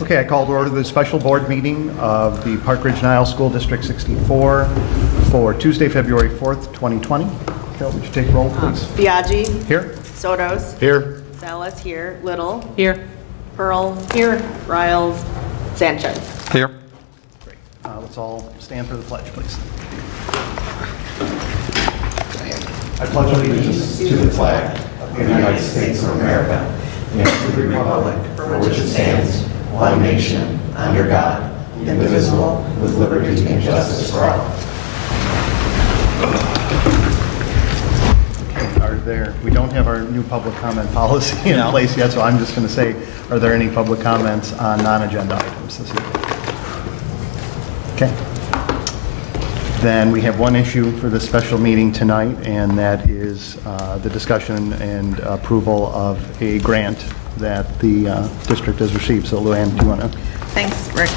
Okay, I call to order the special board meeting of the Ridge-Niles School District 64 for Tuesday, February 4th, 2020. Carol, would you take roll, please? Biaggi. Here. Sotos. Here. Salas here. Little. Here. Pearl. Here. Riles. Sanchez. Here. Great. Let's all stand for the pledge, please. I pledge allegiance to the flag of the United States of America and to the republic for which it stands, one nation, under God, indivisible, with liberty and justice for all. We don't have our new public comment policy in place yet, so I'm just going to say, are there any public comments on non-agenda items this evening? Okay. Then we have one issue for this special meeting tonight, and that is the discussion and approval of a grant that the district has received. So Luann, do you want to? Thanks, Rick.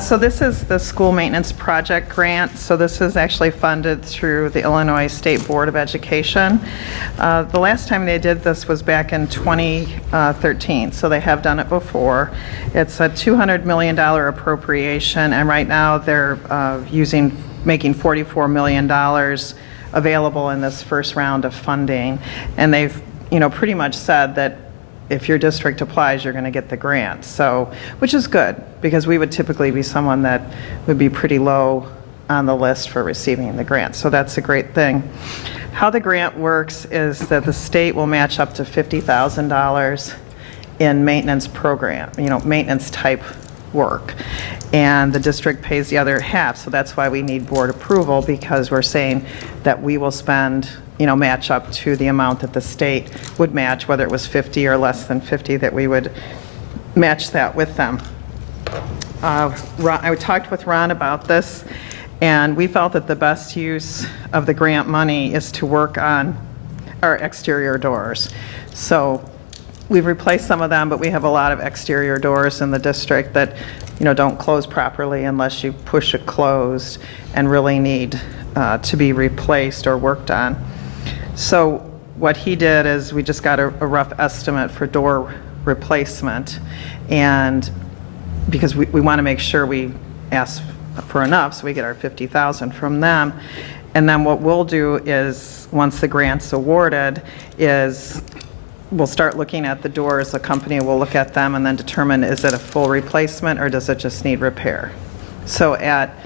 So this is the school maintenance project grant. So this is actually funded through the Illinois State Board of Education. The last time they did this was back in 2013, so they have done it before. It's a $200 million appropriation, and right now they're making $44 million available in this first round of funding. And they've, pretty much said that if your district applies, you're going to get the grant. So, which is good, because we would typically be someone that would be pretty low on the list for receiving the grant. So that's a great thing. How the grant works is that the state will match up to $50,000 in maintenance program, maintenance type work. And the district pays the other half. So that's why we need board approval, because we're saying that we will spend, match up to the amount that the state would match, whether it was 50 or less than 50, that we would match that with them. I talked with Ron about this, and we felt that the best use of the grant money is to work on our exterior doors. So we've replaced some of them, but we have a lot of exterior doors in the district that don't close properly unless you push it closed and really need to be replaced or worked on. So what he did is we just got a rough estimate for door replacement, and because we want to make sure we ask for enough so we get our $50,000 from them. And then what we'll do is, once the grant's awarded, is we'll start looking at the doors. The company will look at them and then determine, is it a full replacement or does it just need repair? So at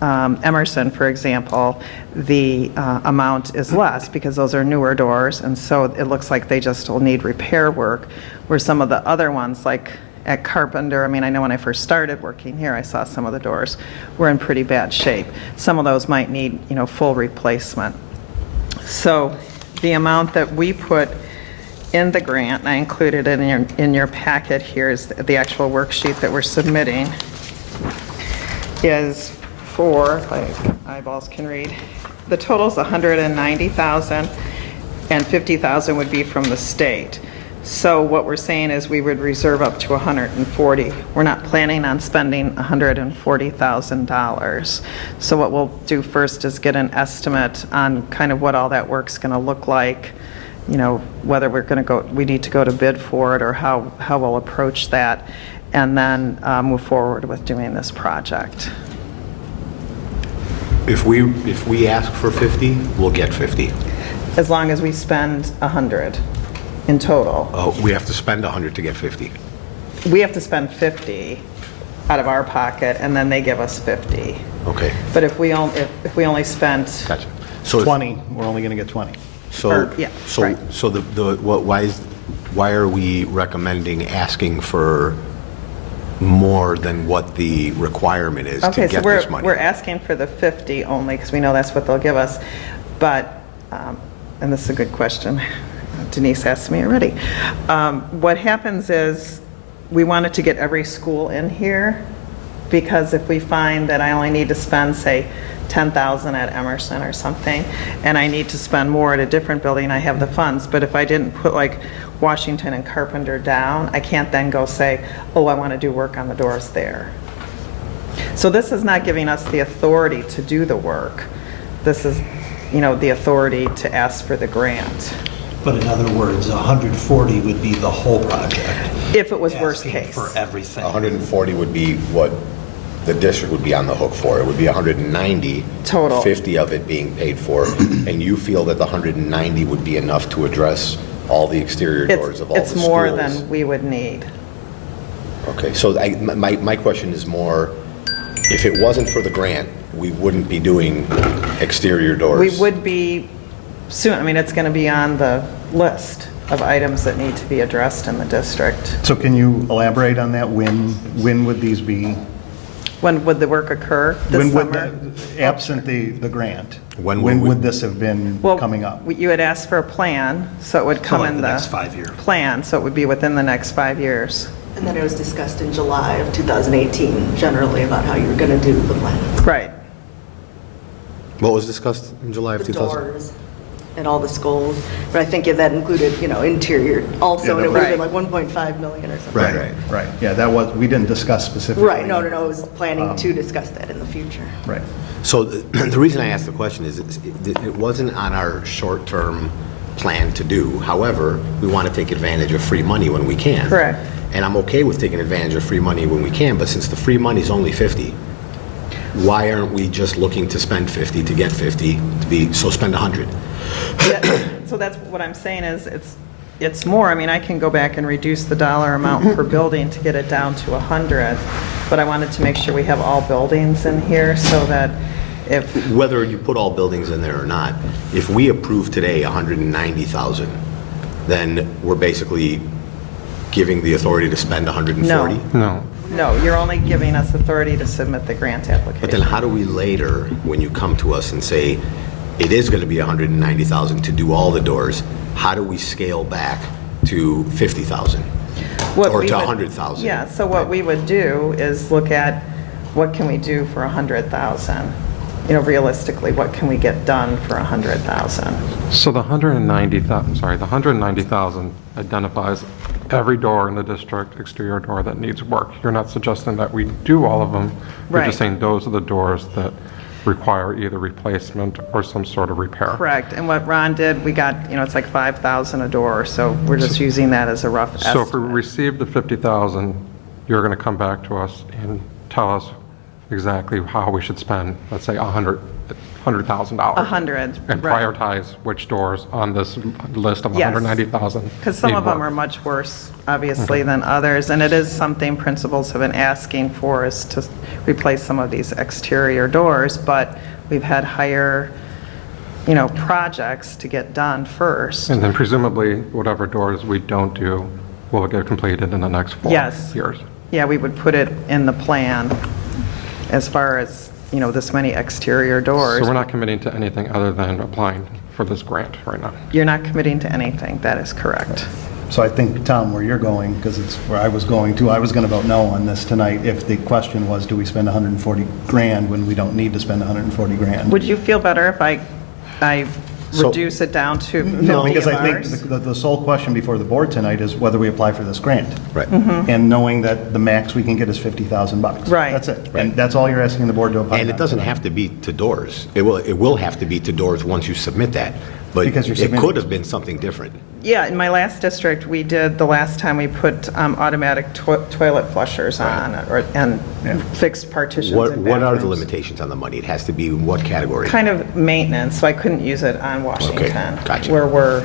Emerson, for example, the amount is less because those are newer doors, and so it looks like they just will need repair work, where some of the other ones, like at Carpenter, I know when I first started working here, I saw some of the doors were in pretty bad shape. Some of those might need, full replacement. So the amount that we put in the grant, and I included it in your packet here, is the actual worksheet that we're submitting, is for, like eyeballs can read, the total is $190,000, and $50,000 would be from the state. So what we're saying is we would reserve up to $140,000. We're not planning on spending $140,000. So what we'll do first is get an estimate on kind of what all that work's going to look like, whether we need to go to bid for it, or how we'll approach that, and then move forward with doing this project. If we ask for 50, we'll get 50. As long as we spend 100 in total. Oh, we have to spend 100 to get 50. We have to spend 50 out of our pocket, and then they give us 50. Okay. But if we only spent Gotcha. So 20, we're only going to get 20. right. So why are we recommending asking for more than what the requirement is to get this money? We're asking for the 50 only because we know that's what they'll give us. But, and this is a good question, Denise asked me already. What happens is we wanted to get every school in here, because if we find that I only need to spend, say, $10,000 at Emerson or something, and I need to spend more at a different building, I have the funds. But if I didn't put like Washington and Carpenter down, I can't then go say, oh, I want to do work on the doors there. So this is not giving us the authority to do the work. This is, the authority to ask for the grant. But in other words, 140 would be the whole project. If it was worst asking case. for everything. 140 would be what the district would be on the hook for. It would be 190. Total. 50 of it being paid for. And you feel that the 190 would be enough to address all the exterior doors of all the schools? It's more than we would need. Okay, so my question is more, if it wasn't for the grant, we wouldn't be doing exterior doors? We would be soon, I mean, it's going to be on the list of items that need to be addressed in the district. So can you elaborate on that? When would these be? When would the work occur? This When would, summer? absent the grant? When When would- would this have been Well, coming up? you had asked for a plan, so it would come like in the the next 5 year. plan, so it would be within the next 5 years. And then it was discussed in July of 2018, generally about how you were going to do the plans. Right. What was discussed in July of The 2000? doors and all the schools. But I think that included, interior also, and it would have been like 1.5 million or something. Right. Yeah, that was, we didn't discuss specifically. Right, no, it was planning to discuss that in the future. Right. So the reason I asked the question is it wasn't on our short-term plan to do. However, we want to take advantage of free money when we can. Correct. And I'm okay with taking advantage of free money when we can, but since the free money is only 50, why aren't we just looking to spend 50 to get 50 so spend 100? Yeah, so that's what I'm saying is it's more, I mean, I can go back and reduce the dollar amount per building to get it down to 100, but I wanted to make sure we have all buildings in here so that if, Whether you put all buildings in there or not, if we approve today 190,000, then we're basically giving the authority to spend 140? no, you're only giving us authority to submit the grant application. But then how do we later, when you come to us and say, it is going to be 190,000 to do all the doors, how do we scale back to 50,000? What Or we to would- 100,000? Yeah, so what we would do is look at what can we do for 100,000? Realistically, what can we get done for 100,000? So the 190,000 identifies every door in the district, exterior door that needs work. You're not suggesting that we do all of them. You're just Right. saying those are the doors that require either replacement or some sort of repair. Correct, and what Ron did, we got, it's like 5,000 a door, so we're just using that as a rough estimate. So if we receive the 50,000, you're going to come back to us and tell us exactly how we should spend, let's say, $100,000. 100, And right. prioritize which doors on this list of Yes. 190,000. Because some need of them work. are much worse, obviously, than others, and it is something principals have been asking for, is to replace some of these exterior doors, but we've had higher, projects to get done first. And then presumably, whatever doors we don't do will get completed in the next 4 Yes. years. Yeah, we would put it in the plan as far as, this many exterior doors. So we're not committing to anything other than applying for this grant right now. You're not committing to anything, that is correct. So I think, Tom, where you're going, because it's where I was going to, I was going to vote no on this tonight if the question was, do we spend 140 grand when we don't need to spend 140 grand? Would you feel better if I So- reduce it down to 50 No, of because I think ours? the sole question before the board tonight is whether we apply for this grant. Right. And knowing that the max we can get is $50,000. Mm-hmm. Right. That's it. And that's all you're asking the board to apply. And it doesn't have to be to doors. It will have to be to doors once you submit that. But Because you're it submitting- could have been something different. Yeah, in my last district, we did, the last time we put automatic toilet flushers on, and Yeah. fixed partitions What in are the bathrooms. limitations on the money? It has to be in what category? Kind of maintenance, so I couldn't use it on Washington. gotcha. Where we're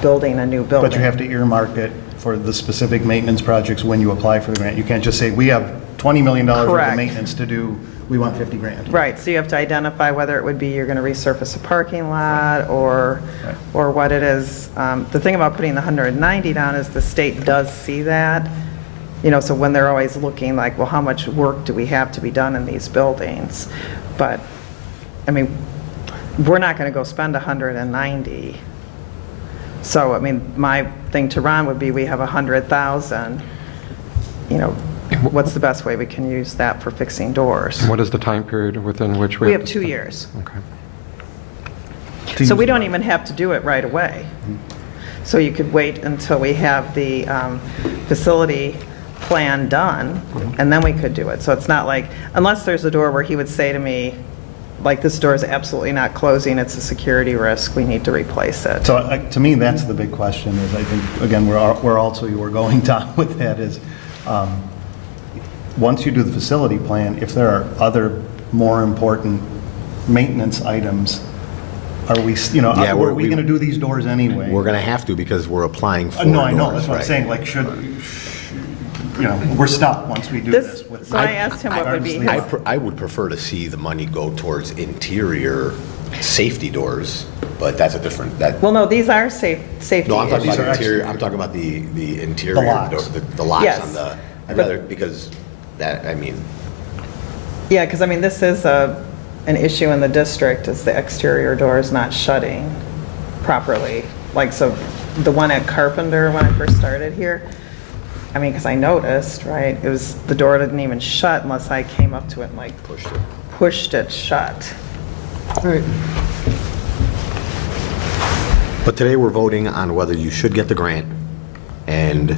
building a new building. But you have to earmark it for the specific maintenance projects when you apply for the grant. You can't just say, we have $20 million worth Correct. of maintenance to do, we want 50 grand. Right, so you have to identify whether it would be you're going to resurface a parking lot or what it is. The thing about putting the 190 down is the state does see that, so when they're always looking like, well, how much work do we have to be done in these buildings? But, I mean, we're not going to go spend 190. So, I mean, my thing to Ron would be, we have 100,000, what's the best way we can use that for fixing doors? And what is the time period within which we We have have to 2 spend? years. Okay. So we don't even have to do it right away. So you could wait until we have the facility plan done, and then we could do it. So it's not like, unless there's a door where he would say to me, like, this door is absolutely not closing, it's a security risk, we need to replace it. So to me, that's the big question, is I think, again, where also you were going, Tom, with that is, once you do the facility plan, if there are other more important maintenance items, are we, Yeah, are we going to do these doors anyway? We're going to have to because we're applying for No, I know, doors, that's what I'm right. saying, like, we're stuck once we do This, this. with- so I asked him what would be his, I would prefer to see the money go towards interior safety doors, but that's a different, well, no, these are safety no, I'm talking issues. about These are interior, exterior. I'm talking about the interior. The locks. The locks Yes. on the, I'd But- rather, because that, I mean, Yeah, because I mean, this is an issue in the district, is the exterior doors not shutting properly. Like, so the one at Carpenter, when I first started here, I mean, because I noticed, right, it was, the door didn't even shut unless I came up to it and like pushed it shut. but today we're voting on whether you should get the grant, and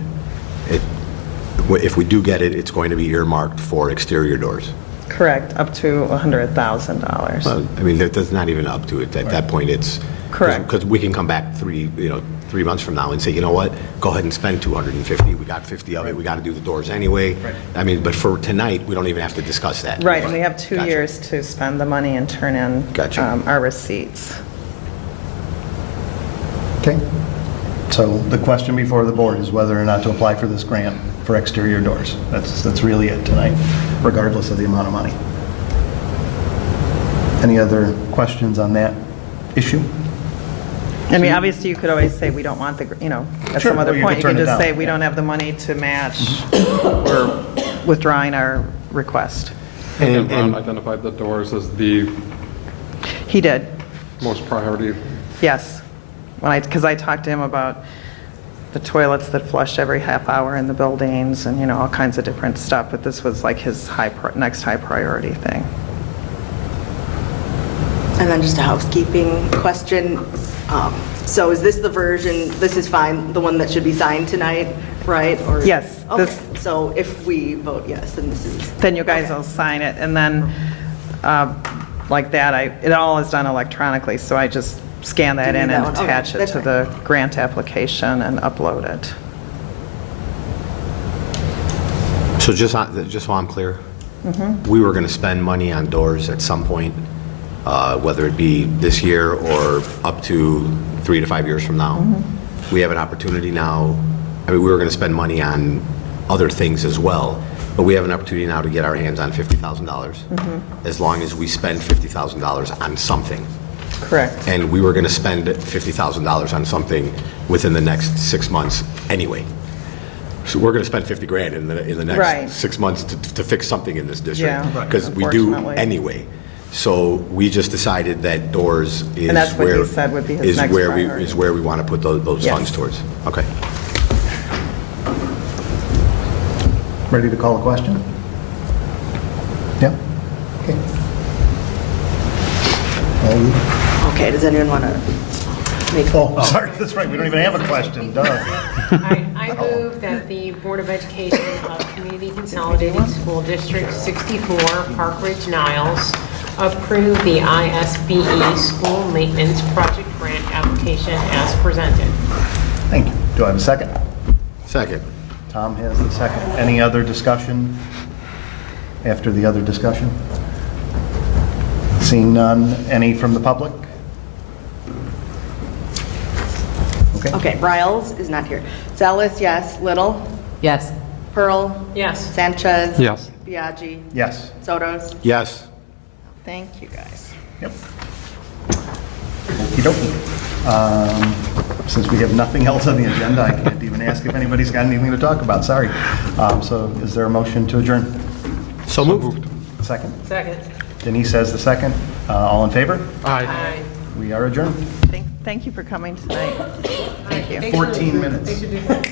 if we do get it, it's going to be earmarked for exterior doors. Correct, up to $100,000. Well, I mean, that's not even up to it. At that point, it's. Correct. Because we can come back 3 months from now and say, you know what, go ahead and spend 250. We got 50 of it. We got to do the doors anyway. Right. I mean, but for tonight, we don't even have to discuss that. Right, and we have 2 Gotcha. years to spend the money and turn in Gotcha. our receipts. Okay, so the question before the board is whether or not to apply for this grant for exterior doors. That's really it tonight, regardless of the amount of money. Any other questions on that issue? I mean, obviously, you could always say, we don't want the, at Sure, some or other you point, could you turn could it just down, say, we yeah. don't have the money to match, we're withdrawing our request. And Ron identified the doors as the He did, most priority. yes. Because I talked to him about the toilets that flush every half hour in the buildings and, all kinds of different stuff, but this was like his next high priority thing. And then just a housekeeping question. So is this the version, this is fine, the one that should be signed tonight, right? Or Yes, Okay, this- so if we vote yes, then this is, Then you guys will sign it, and then, like that, it all is done electronically, so I just scan that Do you in need and that one? Okay, attach it that's to fine. the grant application and upload it. So just so I'm clear, we were going to spend money on doors at some point, whether it be this year or up to 3 to 5 years from now. We have an opportunity now. I mean, we were going to spend money on other things as well, but we have an opportunity now to get our hands on $50,000, as long as we spend $50,000 on something. Correct. And we were going to spend $50,000 on something within the next 6 months anyway. So we're going to spend 50 grand in the next Right. 6 months to fix something in this district. Yeah, right. Because we do Unfortunately. anyway. So we just decided that doors is And that's what he where. said would be his is next where priority. Is where we want to put those Yes. funds towards. Okay. Ready to call a question? Yeah? Okay. okay, does anyone want to make? Oh, sorry, that's right, we don't even have a question, duh. I move that the Board of Education of Community Consolidated School District 64, Park Ridge-Niles, approve the ISBE School Maintenance Project Grant application as presented. Thank you. Do I have a second? Second. Tom has the second. Any other discussion after the other discussion? Seeing none, any from the public? Okay. Okay, Riles is not here. Zealous, yes. Little? Yes. Pearl? Yes. Sanchez? Yes. Biagi? Yes. Sotos? Yes. Thank you, guys. Yep. Okey-dokey. Since we have nothing else on the agenda, I can't even ask if anybody's got anything to talk about, sorry. So is there a motion to adjourn? So moved. Second? Second. Denise says the second. All in favor? Aye. We are adjourned. Thank you for coming tonight. Thank you. 14 minutes. Thanks for doing that.